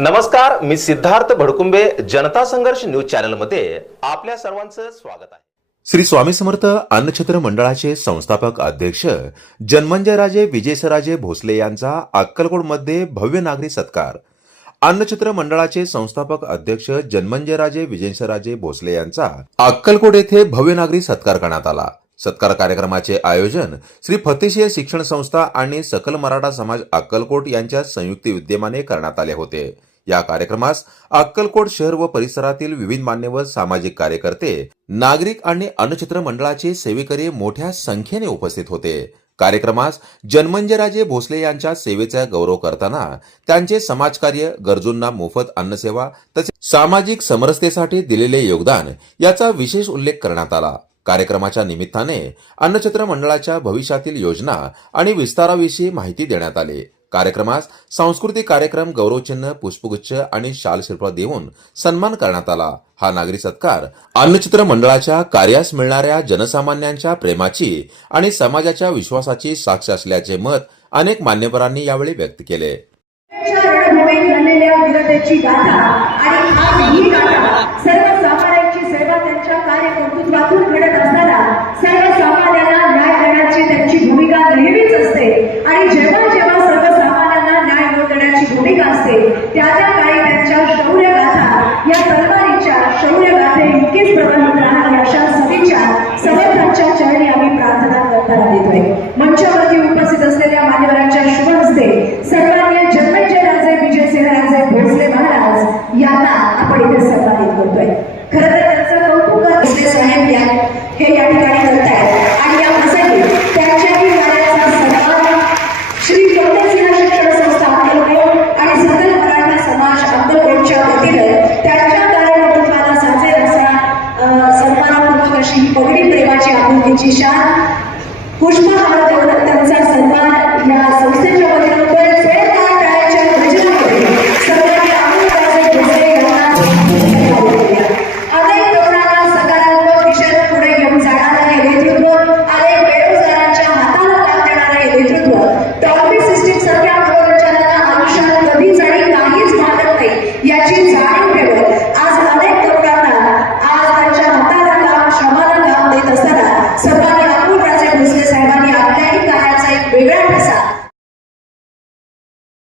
नमस्कार मी सिद्धार्थ भडकुंबे जनता संघर्ष न्यूज चॅनलमध्ये आपल्या सर्वांचं स्वागत आहे. श्री स्वामी समर्थ अन्नछत्र मंडळाचे संस्थापक अध्यक्ष जन्मंजयराजे विजयसराजे भोसले यांचा अक्कलकोटमध्ये भव्य नागरी सत्कार. अन्नछत्र मंडळाचे संस्थापक अध्यक्ष जन्मंजयराजे विजयसराजे भोसले यांचा अक्कलकोट येथे भव्य नागरी सत्कार करण्यात आला. सत्कार कार्यक्रमाचे आयोजन श्री फतेशीय शिक्षण संस्था आणि सकल मराठा समाज अक्कलकोट यांच्या संयुक्त विद्यमाने करण्यात आले होते. या कार्यक्रमास अक्कलकोट शहर व परिसरातील विविध मान्यवर सामाजिक कार्यकर्ते नागरिक आणि अन्नचित्र मंडळाचे सेवेकरी मोठ्या संख्येने उपस्थित होते. कार्यक्रमास जन्मंजयराजे भोसले यांच्या सेवेचा गौरव करताना त्यांचे समाजकार्य गरजूंना मोफत अन्नसेवा तसेच सामाजिक समरसतेसाठी दिलेले योगदान याचा विशेष उल्लेख करण्यात आला. कार्यक्रमाच्या निमित्ताने अन्नछत्र मंडळाच्या भविष्यातील योजना आणि विस्ताराविषयी माहिती देण्यात आली. कार्यक्रमास सांस्कृतिक कार्यक्रम गौरवचिन्ह पुष्पगुच्छ आणि शाल शिल्प देऊन सन्मान करण्यात आला. हा नागरी सत्कार अन्नचित्र मंडळाच्या कार्यास मिळणाऱ्या जनसामान्यांच्या प्रेमाची आणि समाजाच्या विश्वासाची साक्ष असल्याचे मत अनेक मान्यवरांनी यावेळी व्यक्त केले. सर्व असते. त्या त्या काळी त्यांच्या शौर्य गाथा या तलवारीच्या शौर्य गाथे इतकेच प्रभावित राहणार अशा सतीच्या समर्थांच्या चरणी आम्ही प्रार्थना करताना देतोय मंचावरती उपस्थित असलेल्या मान्यवरांच्या शुभ हस्ते सन्मान्य जन्मजय राजे विजयसिंहराजे भोसले महाराज यांना आपण इथे सन्मानित करतोय. खरं तर त्यांचं कौतुक साहेब या हे या ठिकाणी करतायत आणि या प्रसंगी त्यांच्याही कार्याचा सन्मान श्री फतेसिंह शिक्षण संस्था अक्कलकोट आणि सकल मराठा समाज अक्कलकोटच्या वतीनं त्यांच्या कार्यकर्तृत्वाला सचेल असा अं, देवाची अशी पगडी आपुलकीची शान. पुष्पहार देऊन त्यांचा सन्मान.